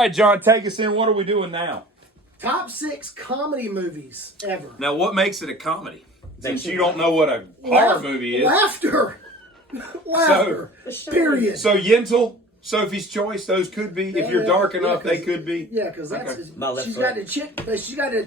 right, John, take us in. What are we doing now? Top 6 comedy movies ever. Now, what makes it a comedy? Since you don't know what a horror movie is. Laughter. Laughter. Period. So Yentl, Sophie's Choice, those could be. If you're dark enough, they could be. Yeah, because that's Okay. she's got a chick. She's got a.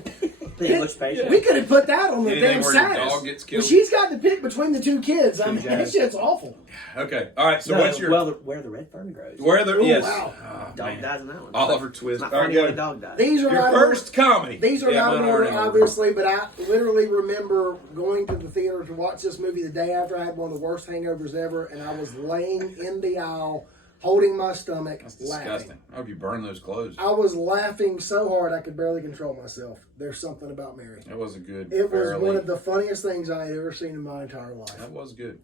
English patient. We could have put that on the Anything damn where your side. dog gets killed? Well, she's got to pick between the 2 kids. I mean, that jazz. shit's awful. Okay. All right. So No, what's your where the red fern grows? where the yes? wow. Oh, Dog man. dies in that one. Oliver Twist. It's not All right, funny go. when a dog dies. These are Your not first comedy. These are Yeah, not mine in order, already. obviously, but I literally remember going to the theater to watch this movie the day after I had one of the worst hangovers ever, and I was laying in the aisle, holding my stomach, That's laughing. disgusting. I hope you burn those clothes. I was laughing so hard I could barely control myself. There's something about Mary. That was a good. It was fairly- one of the funniest things I had ever seen in my entire life. That was good.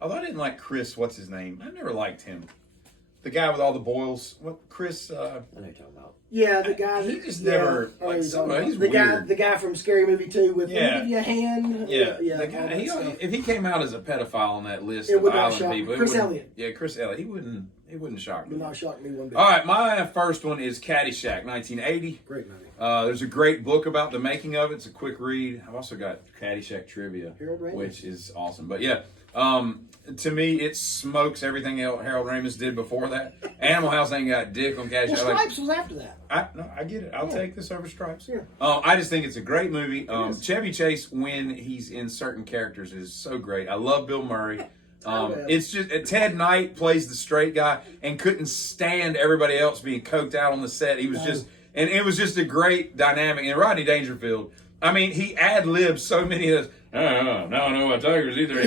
Although I didn't like Chris. What's his name? I never liked him. The guy with all the boils. What Chris? I know what you're talking about. Yeah, the guy. He just never, I know like, you're some- talking he's about. weird. The guy from Scary Movie 2 with Yeah. "Let me give you a hand." Yeah, yeah. the all guy, that he, stuff. if he came out as a pedophile on that list It of would not island shock me. people, it Chris wouldn't- Elliott. Yeah, Chris Elliott. He wouldn't shock me. Would not shock me one bit. All right, my first one is Caddyshack, 1980. Great movie. There's a great book about the making of it. It's a quick read. I've also got Caddyshack trivia, Harold Ramis. which is awesome. But yeah, to me, it smokes everything Harold Ramis did before that. Animal House ain't got dick on Caddyshack. Well, Like, Stripes was after that. I get it. I'll take this over Stripes. Yeah. I just think it's a great movie. is. Chevy Chase, when he's in certain characters, is so great. I love Bill Murray. man. It's just Ted Knight plays the straight guy and couldn't stand everybody else being coked out on the set. He was just, and it was just a great dynamic. And Rodney Dangerfield, I mean, he ad-libbed so many of those. Now I know what tigers either.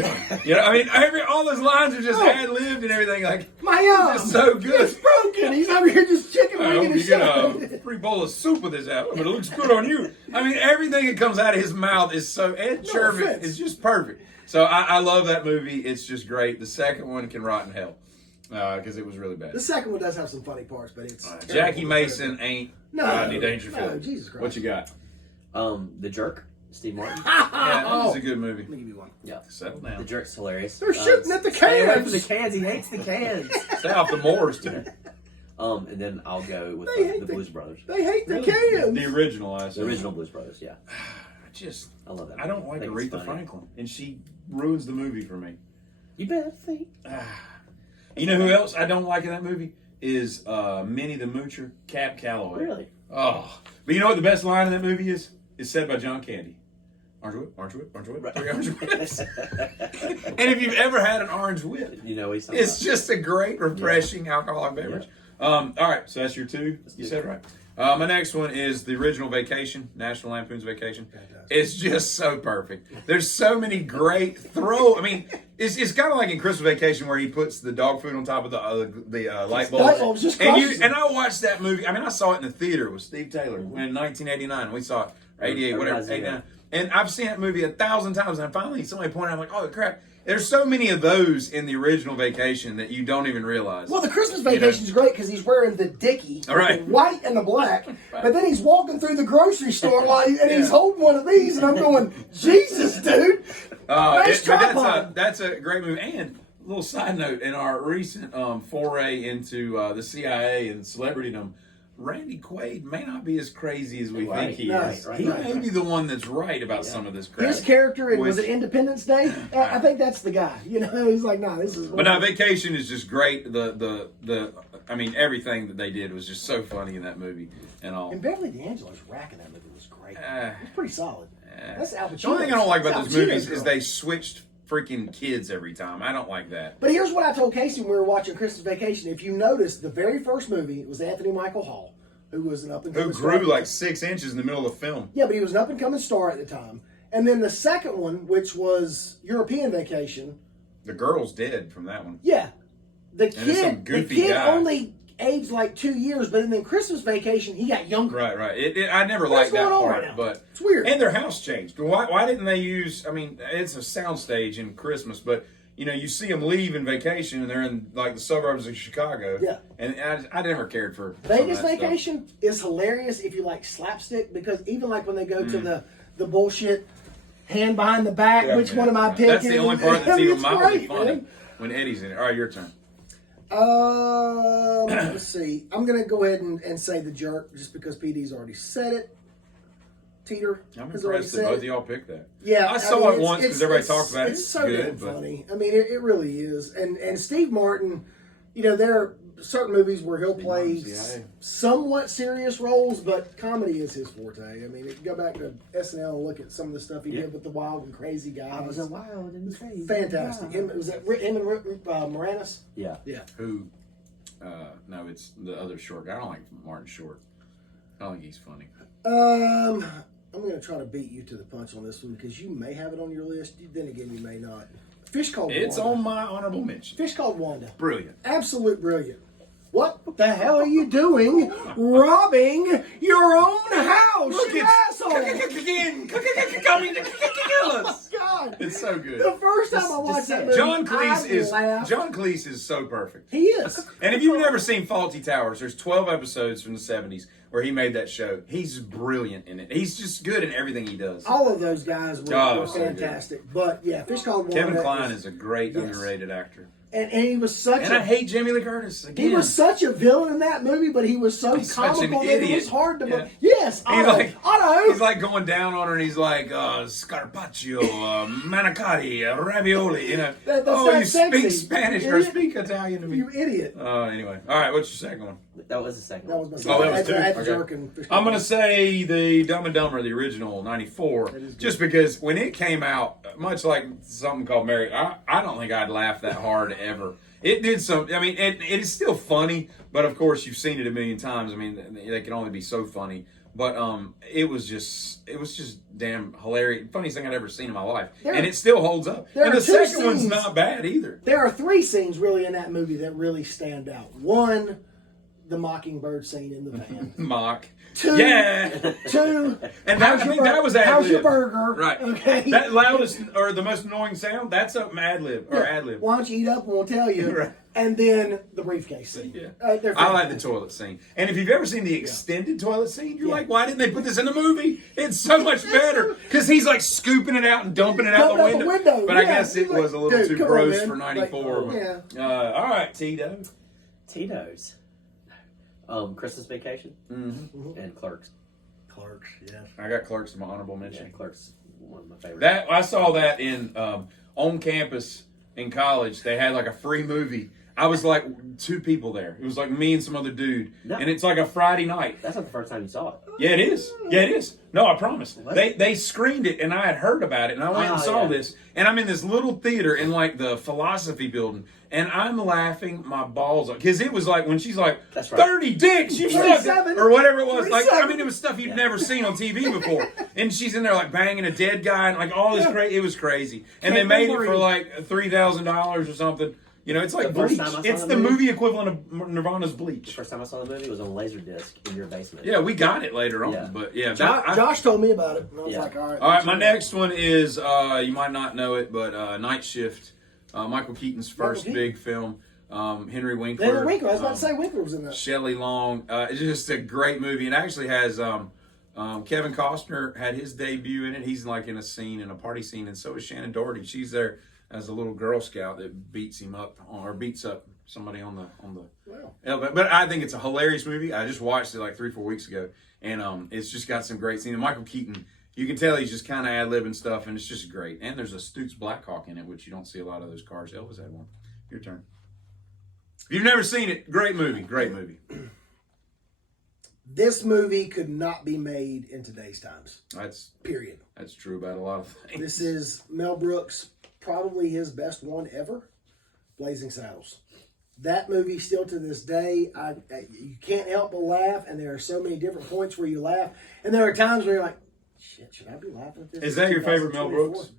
You know, I mean, all those lines are just ad-libbed and everything. Like, My arm. it's so good. It's broken. He's over here just chicken I hope winging you his get shot. a free bowl of soup with this apple, but it looks good on you. I mean, everything that comes out of his mouth is so. Ed Sherman offense. is just perfect. So I love that movie. It's just great. The second one can rot in hell because it was really bad. The second one does have some funny parts, but it's Jackie Mason ain't No, Rodney Dangerfield. no, Jesus Christ. What you got? The Jerk, Steve Martin. Yeah, Oh. it's a good movie. Let me give you one. Yeah. Settle The down. Jerk's hilarious. They're shooting at the Stay away cans. from the cans. He hates the cans. Stay off the moors, too. And then I'll go with They hate the the- Blues Brothers. They hate the The cans. original, I The said. original Blues Brothers, yeah. I I love that. I don't like think it's Aretha funny. Franklin, and she ruins the movie for me. You better think. You know who else I don't like in that movie is Minnie the Moocher, Cab Calloway. Really? Oh, but you know what the best line in that movie is? It's said by John Candy. Orange whip, orange whip, orange whip, Right. 3 orange whips. And if you've ever had an orange whip, You know what he's talking it's about. just a great, refreshing alcoholic beverage. All right, so that's your 2. You said it right. My next one is the original Vacation, National Lampoon's Vacation. It's just so perfect. There's so many great I mean, it's kind of like in Christmas Vacation where he puts the dog food on top of the light bulbs. Light bulbs, just and crushes and I watched that movie. I mean, I saw it in the theater with Steve Taylor in 1989. We saw it, or 88, whatever, Everybody's in 89. And I've seen that movie 1,000 times. And finally, somebody pointed out, I'm like, oh crap! There's so many of those in the original Vacation that you don't even realize. Well, the Christmas Vacation's great because he's wearing the dickie, All right. the white and the black, but then he's walking through the grocery store and he's holding one of these, and I'm going, Jesus, dude! Nice But tripod. that's a great movie. And a little side note, in our recent foray into the CIA and celebritydom, Randy Quaid may not be as crazy as we Right. think he Right, is. right, He right. may be the one that's right about some of this crap. His character in was Which- it Independence Day? I think that's the guy. You know, he's like, nah, this is. But no, Vacation is just great. I mean, everything that they did was just so funny in that movie and all. And Beverly D'Angelo's rack in that movie was great. It's pretty solid. That's Al Pacino. The only thing I don't like about That's those Al Pacino's movies is girl. they switched freaking kids every time. I don't like that. But here's what I told Casey when we were watching Christmas Vacation. If you notice, the very first movie it was Anthony Michael Hall, who was an up and coming Who star. grew like 6 inches in the middle of the film. Yeah, but he was an up and coming star at the time. And then the second one, which was European Vacation, The girl's dead from that one. yeah, the it's some kid goofy guy. only aged like 2 years, but then Christmas Vacation he got younger. Right. I never What's liked that going on part, right now? but It's weird. And their house changed. Why didn't they use? I mean, it's a soundstage in Christmas, but you know, you see them leave in Vacation, and they're in like the suburbs of Chicago. Yeah. And I never cared for some Vegas of that stuff. Vacation is hilarious if you like slapstick because even like when they go to the bullshit hand behind the back, Yeah, which man. one am I picking? That's the only part I that's mean, even it's mildly great, funny man. when Eddie's in it. All right, your turn. Let's see. I'm gonna go ahead and say The Jerk, just because PD's already said it. Teeter I'm has already impressed that said both it. of y'all picked that. Yeah, I saw it once because everybody talked about it. It's so good, damn but funny. I mean, it really is. And Steve Martin, you know, there are certain movies where he'll play Martin's CIA. somewhat serious roles, but comedy is his forte. I mean, if you go back to SNL and look at some of the stuff he did with the Wild and Crazy Guys. I was a wild and crazy. Fantastic. guy. Him and Moranis? Yeah. Yeah. who? No, it's the other short guy. I don't like Martin Short. I don't think he's funny. I'm going to try to beat you to the punch on this one because you may have it on your list. Then again, you may not. Fish Called It's Wanda. on my honorable mention. Fish Called Wanda. Brilliant. Absolute brilliant. What the hell are you doing robbing your own house, you asshole? God. It's so good. The first time I watched that movie, John Cleese I laughed. is so perfect. He is. And if you've never seen Faulty Towers, there's 12 episodes from the 70s where he made that show. He's brilliant in it. He's just good in everything he does. All of those guys were, Oh, so fantastic. But yeah, Fish Called Wanda. Kevin Kline is a great underrated actor. And he was such And a I hate Jamie Lee Curtis again. he was such a villain in that movie, but he was so He's such an comical that it idiot. was hard to. Yeah. Yes, He's like, Otto. he's like going down on her, and he's like, Scarpaccio, manicotti, ravioli. You know, That's oh, not you sexy. speak Spanish or Idiot. speak Italian to me. You idiot. Anyway, all right. What's your second one? That was the second That one. was my Oh, that was two? I had the Okay. jerk and Fish Called I'm gonna Wanda. say the Dumb and Dumber, the original '94, just because when it came out, much like something called Mary, I don't think I'd laugh that hard ever. It did some. I mean, it is still funny, but of course you've seen it a million times. I mean, they can only be so funny. But it was just damn hilarious, funniest thing I'd ever seen in my life, and it still holds up. there And are the two second one's scenes- not bad either. There are three scenes really in that movie that really stand out. One, the Mockingbird scene in the van. Mock, Two, yeah. two, And how's I your think that was ad how's your lib. burger? Right. Okay. That loudest or the most annoying sound, that's a ad lib or ad lib. Why don't you eat up and we'll tell you? Right. And then the briefcase scene. Yeah. They're I like the fantastic. toilet scene. And if you've ever seen the extended toilet scene, you're like, why didn't they put this in the movie? It's so much better. Because he's like scooping it out and dumping it out Dumping the out window. the window, But I yeah. guess it He's like, was a little dude, too come on, gross man. for 94. Like, but, all right, Tito. Tito's. Christmas Vacation and Clerks. Clerks, yeah. I got Clerks in my honorable Yeah, mention. Clerks. One of my favorites. That I saw that in on campus in college. They had like a free movie. I was like two people there. It was like me and some other dude, No. and it's like a Friday night. That's not the first time you saw it. Yeah, it is. Yeah, it is. No, I promise. What? They screened it, and I had heard about it, and I went and saw yeah. this, and I'm in this little theater in like the philosophy building, and I'm laughing my balls off because it was like when she's like, That's right. 30 dicks, you stuck it," 37. or whatever it was. Like, I 37. mean, it was stuff you'd never seen on TV before, and she's in there like banging a dead guy, and like all this crazy. It was crazy, and they Can't made it breathe. for like $3,000 or something. You know, it's like The first Bleach. time I saw It's the the movie- movie equivalent of Nirvana's Bleach. First time I saw the movie was on Laserdisc in your basement. Yeah, we got it later on, Yeah. but yeah, Josh told me about it. And I was Yeah. like, all right. All right, my next one is you might not know it, but Night Shift, Michael Keaton's first Keaton. big film. Henry Winkler. Henry Winkler. I was about to say Winkler was in that. Shelley Long. It's just a great movie. It actually has Kevin Costner had his debut in it. He's like in a scene, in a party scene, and so is Shannon Doherty. She's there as a little Girl Scout that beats him up or beats up somebody on the Wow. elevator. But I think it's a hilarious movie. I just watched it like 3-4 weeks ago, and it's just got some great scenes. And Michael Keaton, you can tell he's just kind of ad-libbing stuff, and it's just great. And there's a Stutes Blackhawk in it, which you don't see a lot of those cars. Elvis had one. Your turn. If you've never seen it, great movie. Great movie. This movie could not be made in today's times. That's Period. true about a lot of things. This is Mel Brooks, probably his best one ever, Blazing Saddles. That movie, still to this day, you can't help but laugh, and there are so many different points where you laugh, and there are times where you're like, shit, should I be laughing at this? Is that your favorite Mel 2024? Brooks?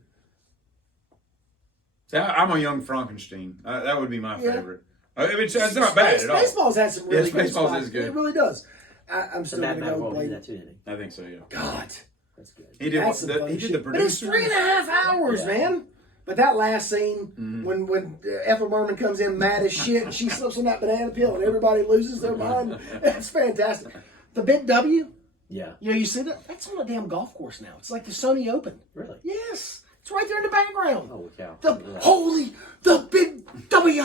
See, I'm a young Frankenstein. That would be my Yeah. favorite. It's not bad at all. Baseball's had some really good Spaceballs spots. is good. It really does. I'm The still Mad going to Mad go World did Blade. that too, didn't he? I think so, yeah. God. That's good. He did. That's some He funny did shit. the But it's producer. 3.5 hours, Yeah. man. But that last scene, Mm-hmm. when Ethel Merman comes in mad as shit, and she slips on that banana peel, and everybody loses their mind. That's fantastic. The Big W, Yeah. you know, you see that? That's on a damn golf course now. It's like the Sony Open. Really? Yes. It's right there in the background. Oh cow! The big W.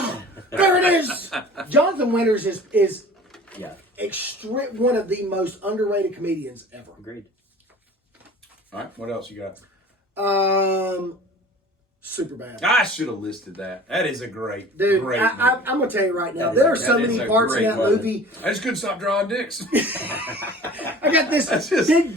There it is. Jonathan Winters is Yeah, one of the most underrated comedians ever. agreed. All right, what else you got? Super bad. I should have listed that. That is a great, Dude, great I'm movie. going to tell you right now, That is there a- are so that is many a parts in great that movie. movie. I just couldn't stop drawing dicks. I got this That's just- big.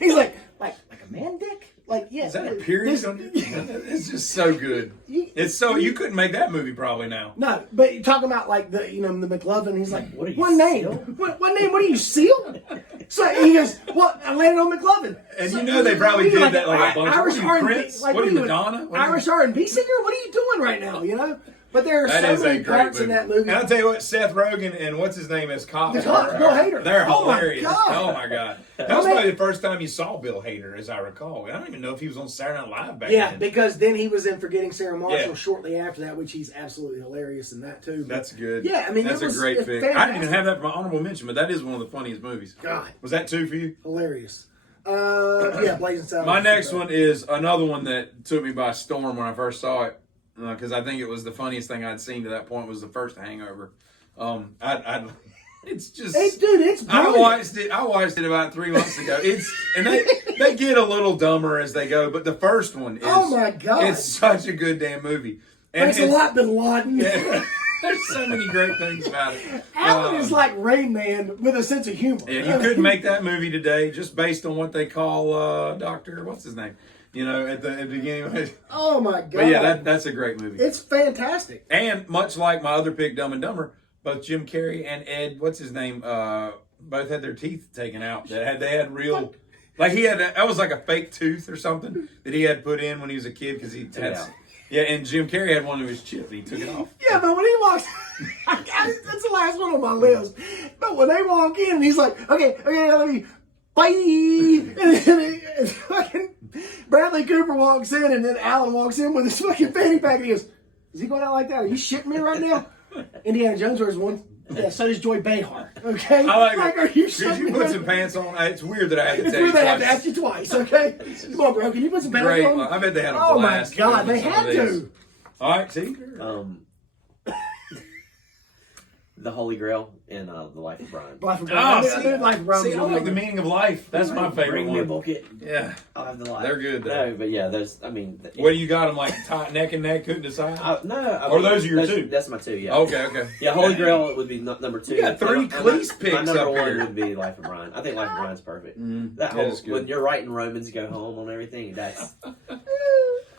He's like a man dick? Like, yeah. Is that a period on your? It's just so good. It's so you couldn't make that movie probably now. No, but you're talking about like the McLovin. He's like, What are you, one name, Seal? what name? What are you, Seal? So he goes, well, I landed on McLovin. And So, you know they probably what are you, did that like a bunch. Irish What are you, R&B, Prince? like, What are what you, are you, Madonna? What are you- Irish R&B singer? What are you doing right now? You know. But there are That so is a many great parts movie. in that movie. And I'll tell you what, Seth Rogen and what's his name as cops. The cops, Bill Hader. They're Oh my hilarious. God. Oh my god. That was probably the first time you saw Bill Hader, as I recall. I don't even know if he was on Saturday Night Live back Yeah, then. because then he was in Forgetting Sarah Marshall Yeah. shortly after that, which he's absolutely hilarious in that too. That's good. Yeah, I mean, that's it was- a great it's pick. I didn't even fantastic. have that for my honorable mention, but that is one of the funniest movies. God, Was that two for you? hilarious. Yeah, Blazing Saddles. My next one is another one that took me by storm when I first saw it, because I think it was the funniest thing I'd seen to that point was the first Hangover. It's just, It's I brilliant. watched it about 3 months ago. And they get a little dumber as they go, but the first one is, Oh my God. it's such a good damn movie. And Thanks a lot, Bin Laden. There's so many great things about it. Alan is like Rain Man with a sense of humor. Yeah, you couldn't make that movie today just based on what they call Doctor, what's his name? At the beginning. Oh my God. But yeah, that's a great movie. It's fantastic. And much like my other pick, Dumb and Dumber, both Jim Carrey and Ed, what's his name, both had their teeth taken out. They had real, like that was like a fake tooth or something that he had put in when he was a kid because he had. Yeah, and Jim Carrey had one of his chips and he took it off. Yeah, but when he walks, that's the last one on my list. But when they walk in, and he's like, okay, let me, bye. And then fucking Bradley Cooper walks in, and then Alan walks in with his fucking fanny pack, and he goes, is he going out like that? Are you shitting me right now? Indiana Jones wears one. Yeah, so does Joy Behar. Okay? I like it. Are you Could shitting you me put right some now? pants on? It's weird that I had to It's tell you weird they have to twice. ask you twice, okay? Come on, bro. Can you put some pants Great. on? I bet they had a Oh my blast. God, they filming some had of these. to. All right, see? The Holy Grail in The Life of Brian. Life of Oh, Brian. see, I did like Brian. see, I like the meaning of life. That's my favorite Bring me a one. bucket. Yeah. I'll have the life. They're good, though. No, but yeah, there's. I mean, What do you got them like neck and neck? Couldn't decide. no. Or those are your that's- two? That's my two. Yeah. Okay. Yeah, Holy Grail would be number two. You got three And Cleese picks My number up one here. would be Life of Brian. I think Life of Brian's perfect. That that whole is good. when you're writing Romans go home on everything. That's.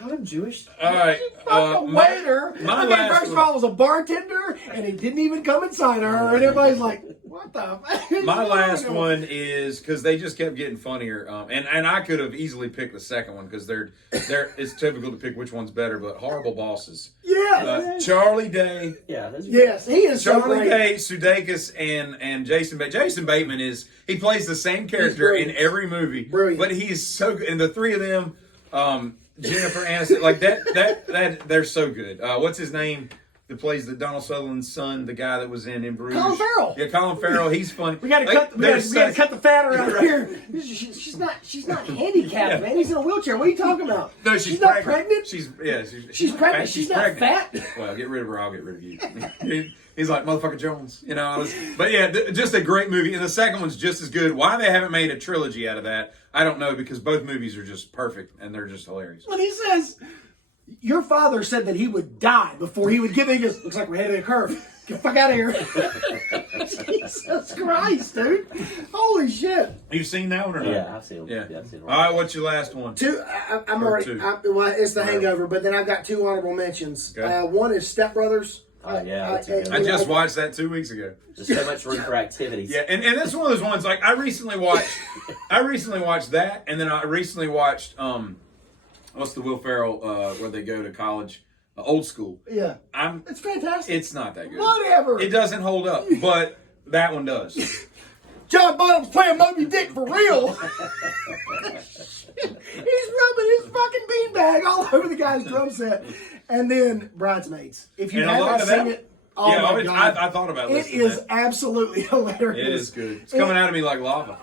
I'm Jewish. All right. The waiter. my I mean, last first of one. all, was a bartender, and he didn't even come inside her, and everybody's like, "What the?" My last one is because they just kept getting funnier, and I could have easily picked the second one because they're it's typical to pick which one's better, but Horrible Bosses. Yeah. Charlie Day, Yeah. Those are Yes, he is so Charlie great. Day, Sudeikis, and Jason Bateman. Jason Bateman he plays the same character in brilliant. every movie, Brilliant. but he's so good. And the three of them, Jennifer Aniston, like that they're so good. What's his name? That plays the Donald Sutherland's son, the guy that was in Bruges. Colin Farrell. Yeah, Colin Farrell. He's funny. We got to Like, cut. We got to cut the fat around Right. here. She's not handicapped, man. He's in a wheelchair. What are you talking about? No, she's not pregnant. She's pregnant. She's not fat. Well, get rid of her. I'll get rid of you. He's like motherfucker Jones, But yeah, just a great movie, and the second one's just as good. Why they haven't made a trilogy out of that, I don't know, because both movies are just perfect and they're just hilarious. When he says, "Your father said that he would die before he would give," he goes, "Looks like we're heading a curve. Get the fuck out of here!" Jesus Christ, dude! Holy shit! You've seen that one or not? Yeah, I've seen them. Yeah. I've seen them. All right, what's your last one? Two. I'm Or already. two. Well, it's The Hangover, but then I've got two honorable mentions. Okay. One is Step Brothers. Oh, yeah, that's a good I just watched that 2 weeks ago. There's so much room for activities. Yeah, and that's one of those ones. Like I recently watched that, and then I recently watched what's the Will Ferrell where they go to college, Old School. Yeah, I'm. it's fantastic. It's not that good. Whatever. It doesn't hold up, but that one does. John Bonham's playing Moby Dick for real. He's rubbing his fucking beanbag all over the guy's drum set. And then Bridesmaids. If you And a lot haven't of seen that- it, Oh yeah, my God. I thought about It listening is to that. absolutely hilarious. It is good. It's coming out of me like lava.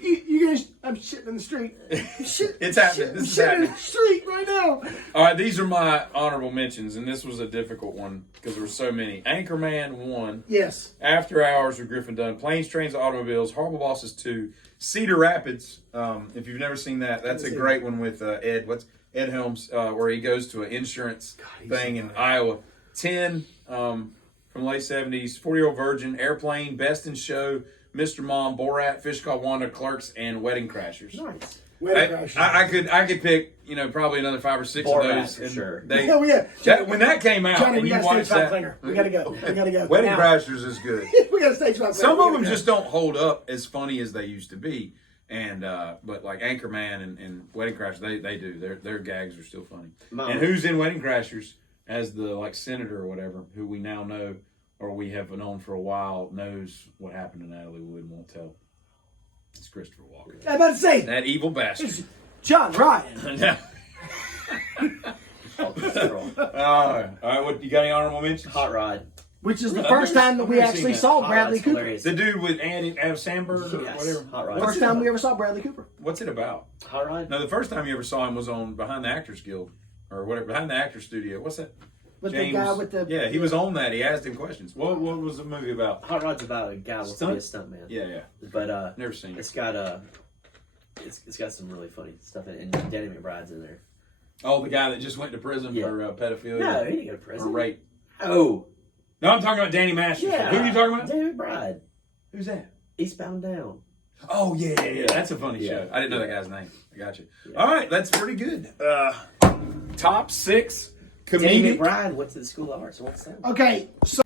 You guys, I'm shitting in the street. It's happening. This is shitting happening. in the street right now. All right, these are my honorable mentions, and this was a difficult one because there were so many. Anchorman 1, Yes. After Hours with Griffin Dunn, Planes, Trains, and Automobiles, Horrible Bosses 2, Cedar Rapids. If you've never seen that, that's a great one with Ed Helms, where he goes to an insurance thing in Iowa. 10 from the late 70s, 40-Year-Old Virgin, Airplane, Best in Show, Mr. Mom, Borat, Fish Called Wanda, Clerks, and Wedding Crashers. Nice. I could pick probably another 5 or 6 Borat, of those. for and sure. Hell yeah. when that came out, Johnny, and we you got stage watched fight that, cleaner. We gotta go. We gotta go. Wedding Now. Crashers is good. We got a stage fight cleaner. Some We of them gotta just don't hold up as funny as they used to be, and but like Anchorman and Wedding Crashers, they do. Their gags are still funny. And who's in Wedding Crashers as the senator or whatever, who we now know or we have known for a while, knows what happened to Natalie Wood and won't tell. It's Christopher Walken. I'm about to say, That evil bastard. it's John Ryan. All right, what you got? Any honorable mentions? Hot Rod. Which is the I've first never- time that I've we never actually seen that. saw Hot Bradley Rod's Cooper. hilarious. The dude with Adam Sandberg or Yes, whatever. Hot Rod. First time we ever saw Bradley Cooper. What's it about? Hot Rod. No, the first time you ever saw him was on Behind the Actors Guild or whatever, Behind the Actors Studio. What's that? With the guy with the Yeah, he was on that. He asked him questions. What was the movie about? Hot Rod's about a guy who wants to be a Stunt? stuntman. Yeah. But Never seen it's it. got it's got some really funny stuff in it, and Danny McBride's in there. Oh, the guy that just went to prison Yeah. for pedophilia No, he didn't go to or prison. rape. Oh, No, I'm talking about Danny Masterson. yeah. Who are you talking about? Danny McBride. Who's that? Eastbound and Down. Oh, yeah. That's a funny Yeah. show. I didn't know that guy's name. I got you. Yeah. All right, that's pretty good. Top 6 Danny comedic. McBride went to the School of Arts. What's that? Okay, so